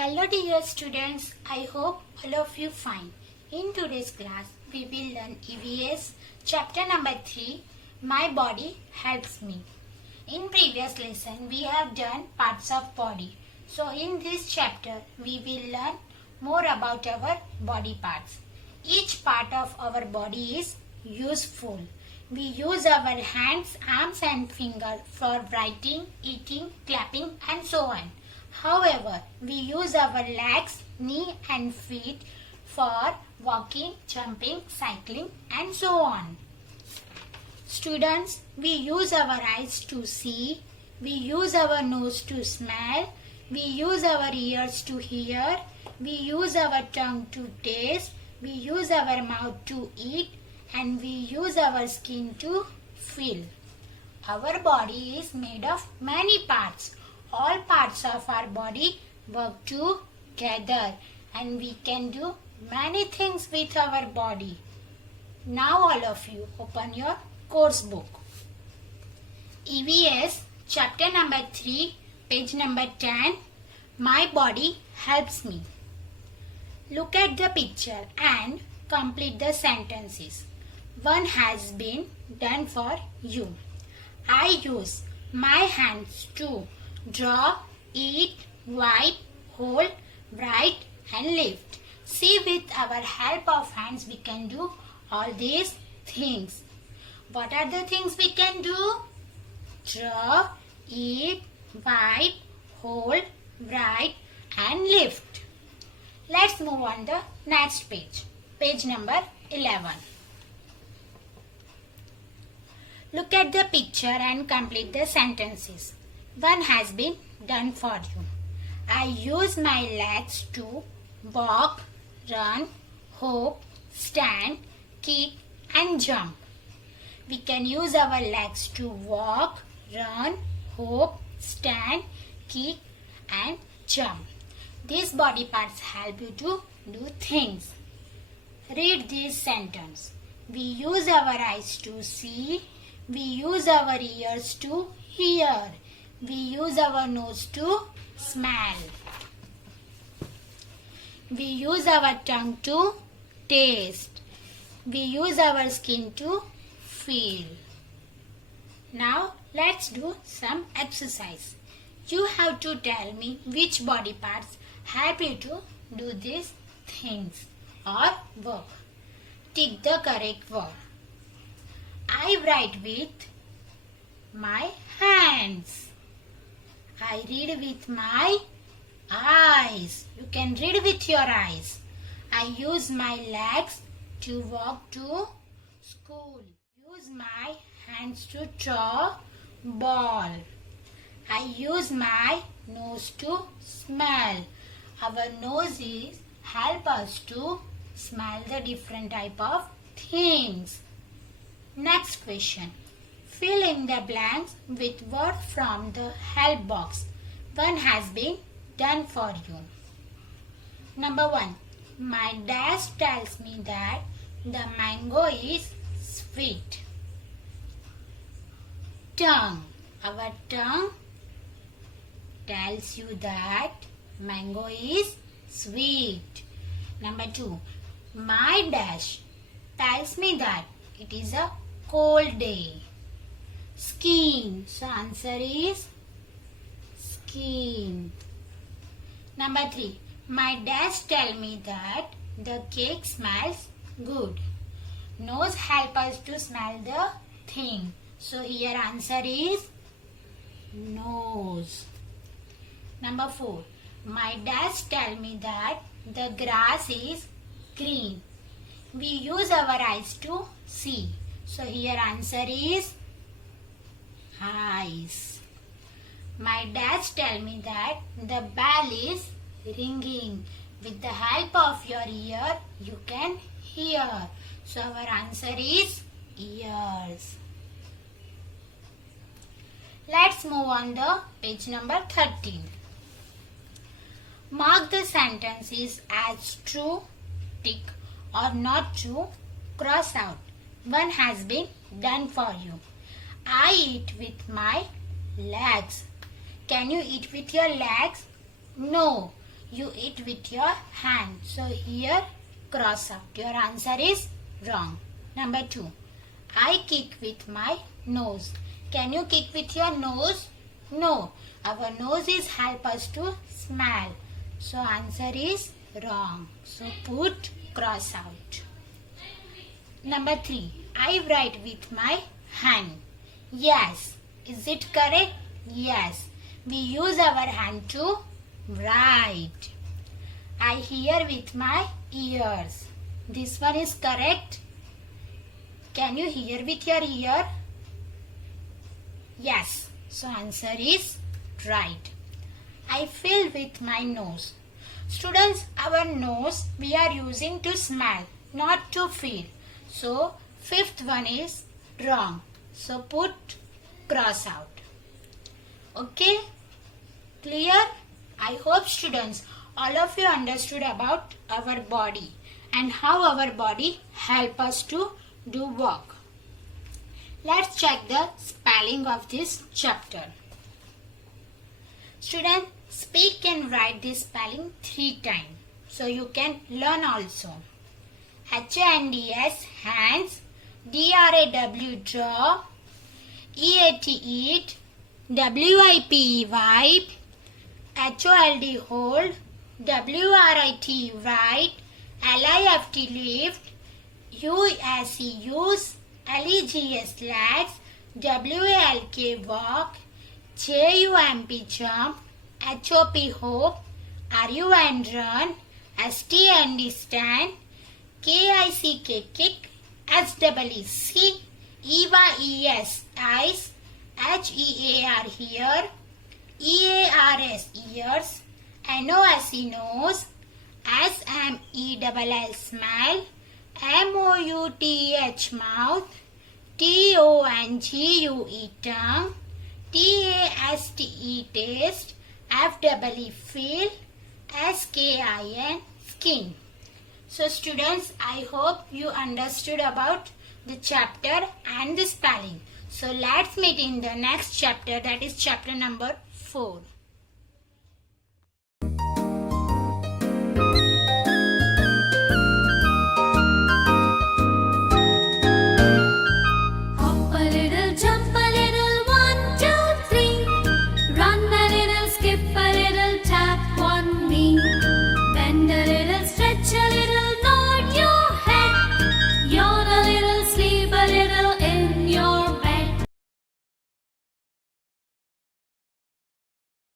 Hello dear students, I hope all of you fine. In today's class, we will learn EVS chapter number 3, My Body Helps Me. In previous lesson, we have done parts of body. So in this chapter, we will learn more about our body parts. Each part of our body is useful. We use our hands, arms and fingers for writing, eating, clapping and so on. However, we use our legs, knee and feet for walking, jumping, cycling and so on. Students, we use our eyes to see, we use our nose to smell, we use our ears to hear, we use our tongue to taste, we use our mouth to eat and we use our skin to feel. Our body is made of many parts. All parts of our body work together and we can do many things with our body. Now all of you open your course book. EVS chapter number 3, page number 10. My body helps me. Look at the picture and complete the sentences. One has been done for you. I use my hands to draw, eat, wipe, hold, write and lift. See, with our help of hands we can do all these things. What are the things we can do? Draw, eat, wipe, hold, write and lift. Let's move on the next page. Page number 11. Look at the picture and complete the sentences. One has been done for you. I use my legs to walk, run, hop, stand, kick and jump. We can use our legs to walk, run, hop, stand, kick and jump. These body parts help you to do things. Read this sentence. We use our eyes to see. We use our ears to hear. We use our nose to smell. We use our tongue to taste. We use our skin to feel. Now let's do some exercise. You have to tell me which body parts help you to do these things or work. Tick the correct word. I write with my hands. I read with my eyes. You can read with your eyes. I use my legs to walk to school. Use my hands to draw ball. I use my nose to smell. Our noses help us to smell the different type of things. Next question. Fill in the blanks with word from the help box. One has been done for you. Number 1. My dad tells me that the mango is sweet. Tongue. Our tongue tells you that mango is sweet. Number 2. My dash tells me that it is a cold day. Skin. So answer is skin. Number 3. My dash tell me that the cake smells good. Nose help us to smell the thing. So here answer is nose. Number 4. My dash tell me that the grass is green. We use our eyes to see. So here answer is eyes. My dad tell me that the bell is ringing. With the help of your ear, you can hear. So our answer is ears. Let's move on the page number 13. Mark the sentences as true, tick, or not true, cross out. One has been done for you. I eat with my legs. Can you eat with your legs? No. you eat with your hand. So here cross out. Your answer is wrong. Number 2. I kick with my nose. Can you kick with your nose? No. Our nose is help us to smell. So answer is wrong. So put cross out. Number 3. I write with my hand. Yes. Is it correct? Yes. We use our hand to write. I hear with my ears. This one is correct. Can you hear with your ear? Yes. So answer is right. I feel with my nose. Students, our nose we are using to smell, not to feel. So 5th one is wrong. So put cross out. Okay? Clear? I hope students, all of you understood about our body and how our body help us to do work. Let's check the spelling of this chapter. Student, speak and write this spelling 3 times. So you can learn also. H-A-N-D-S, hands. D-R-A-W, draw. E-A-T, eat. W-I-P-E, wipe. H-O-L-D, hold. W-R-I-T, write. L-I-F-T, lift. U-S-E, use. L-E-G-S, legs. W-A-L-K, walk. J-U-M-P, jump. H-O-P, hope. R-U-N, run. S-T-N-D, stand. K-I-C-K, kick. S-E-E-C, E-Y-E-S, eyes. H-E-A-R, hear. E-A-R-S, ears. N-O-S-E, nose. S-M-E-L-L, smell. M-O-U-T-H, mouth. T-O-N-G-U-E, tongue. T-A-S-T-E, taste. F-E-E, feel. S-K-I-N, skin. So students, I hope you understood about the chapter and the spelling. So let's meet in the next chapter, that is chapter number 4.